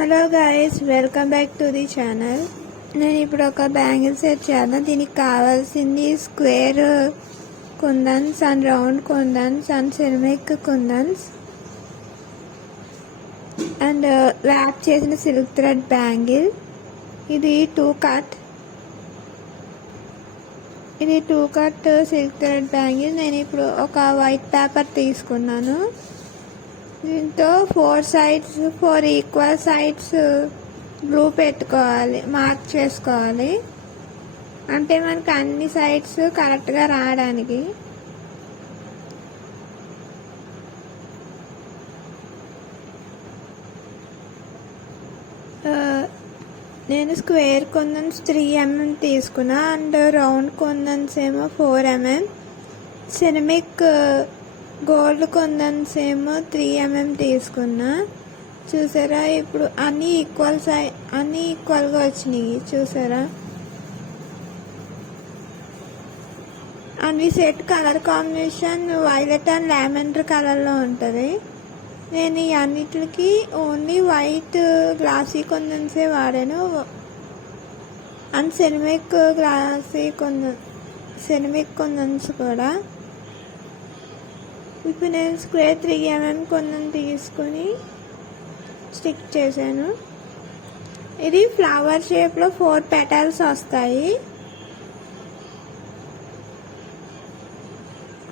Hello guys, welcome back to the channel. నేను ఇప్పుడు ఒక బ్యాంగిల్ సెట్ చేద్దాం. దీనికి కావాల్సింది square kundans and round kundans and ceramic kundans and wrap చేసిన సిల్క్ థ్రెడ్ బ్యాంగిల్. ఇది two cut silk thread bangle. నేను ఇప్పుడు ఒక వైట్ పేపర్ తీసుకున్నాను. దీంతో 4 ఈక్వల్ సైడ్స్ గ్లూ పెట్టుకోవాలి, మార్క్ చేసుకోవాలి. అంటే మనకి అన్ని సైడ్స్ కరెక్ట్గా రావడానికి. నేను స్క్వేర్ కుందన్స్ 3 mm తీసుకున్నా అండ్ రౌండ్ కుందన్స్ ఏమో 4 mm. సెరమిక్ గోల్డ్ కుందన్స్ ఏమో 3 mm తీసుకున్నా. చూసారా, ఇప్పుడు అన్నీ ఈక్వల్గా వచ్చినాయి. చూసారా, అన్ని set colour combination violet and lavender కలర్లో ఉంటుంది. నేను ఈ అన్నిటికి ఓన్లీ వైట్ గ్లాసీ కుందన్సే వాడాను అండ్ సెరమిక్ కుందన్స్ కూడా. ఇప్పుడు నేను స్క్వేర్ 3 mm కుందన్ తీసుకొని స్టిక్ చేశాను. ఇది ఫ్లవర్ షేప్లో 4 పెటల్స్ వస్తాయి.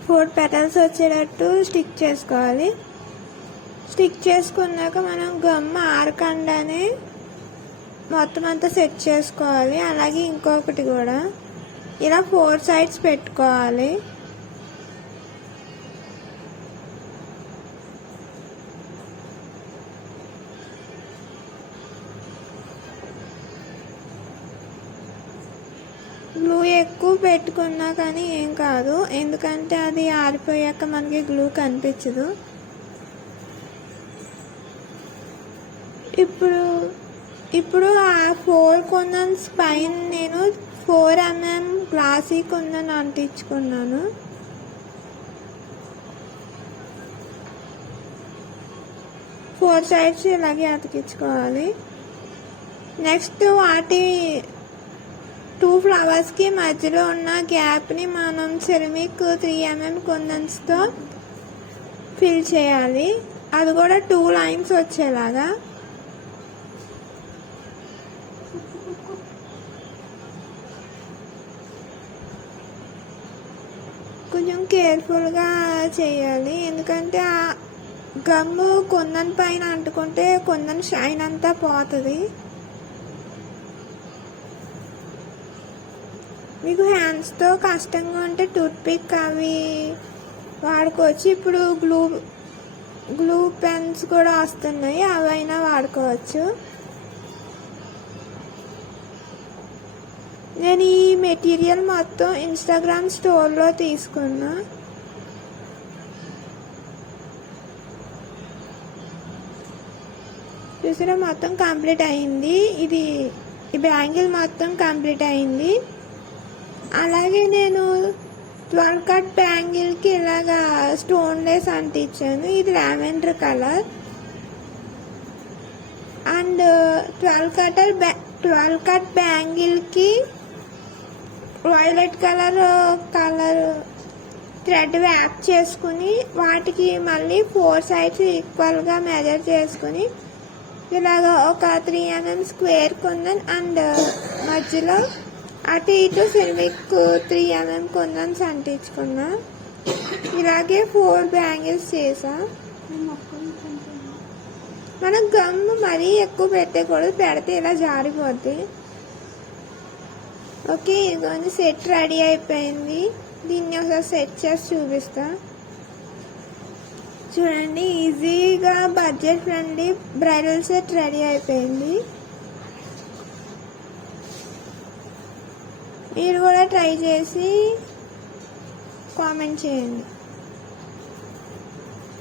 4 పెటల్స్ వచ్చేటట్టు స్టిక్ చేసుకోవాలి. స్టిక్ చేసుకున్నాక మనం గమ్ ఆరకుండానే మొత్తం అంతా సెట్ చేసుకోవాలి. అలాగే ఇంకొకటి కూడా ఇలా 4 సైడ్స్ పెట్టుకోవాలి. గ్లూ ఎక్కువ పెట్టుకున్నా కానీ ఏం కాదు, ఎందుకంటే అది ఆరిపోయాక మనకి గ్లూ కనిపించదు. ఇప్పుడు ఆ 4 కుందన్స్ పైన నేను 4 mm గ్లాసీ కుందన్ అంటించుకున్నాను. ఫోర్ సైడ్స్ ఇలాగే అతికించుకోవాలి. నెక్స్ట్ వాటి 2 ఫ్లవర్స్కి మధ్యలో ఉన్న గ్యాప్ని మనం సెరమిక్ 3 mm కుందన్స్తో ఫిల్ చేయాలి. అది కూడా 2 లైన్స్ వచ్చేలాగా. కొంచెం కేర్ఫుల్గా చేయాలి, ఎందుకంటే ఆ గమ్ము కుందన్ పైన అంటుకుంటే కుందన్ షైన్ అంతా పోతుంది. మీకు హ్యాండ్స్తో కష్టంగా ఉంటే టూత్పిక్ అవి వాడుకోవచ్చు. ఇప్పుడు గ్లూ పెన్స్ కూడా వస్తున్నాయి, అవైనా వాడుకోవచ్చు. నేను ఈ మెటీరియల్ మొత్తం ఇన్స్టాగ్రామ్ స్టోర్లో తీసుకున్నా. చూసారా, మొత్తం కంప్లీట్ అయింది. ఈ బ్యాంగిల్ మొత్తం కంప్లీట్ అయింది. అలాగే నేను 12 కట్ బ్యాంగిల్కి ఇలాగా స్టోన్ లేస్ అంటించాను. ఇది లావెండర్ కలర్ అండ్ 12 కట్ బ్యాంగిల్కి వైలెట్ కలర్ థ్రెడ్ వ్యాప్ చేసుకుని వాటికి మళ్ళీ 4 సైడ్స్ ఈక్వల్గా మెజర్ చేసుకుని ఇలాగ ఒక 3 mm స్క్వేర్ కుందన్ అండ్ మధ్యలో అటు ఇటు సెరమిక్ 3 mm కుందన్స్ అంటించుకున్నా. ఇలాగే 4 బ్యాంగిల్స్ చేసా. మనం గమ్ మరీ ఎక్కువ పెట్టకూడదు, పెడితే ఇలా జారిపోద్ది. ఓకే, ఇదిగోండి సెట్ రెడీ అయిపోయింది. దీన్ని ఒకసారి సెట్ చేసి చూపిస్తా. చూడండి, ఈజీగా budget friendly bridal set ready అయిపోయింది. మీరు కూడా ట్రై చేసి కామెంట్ చేయండి.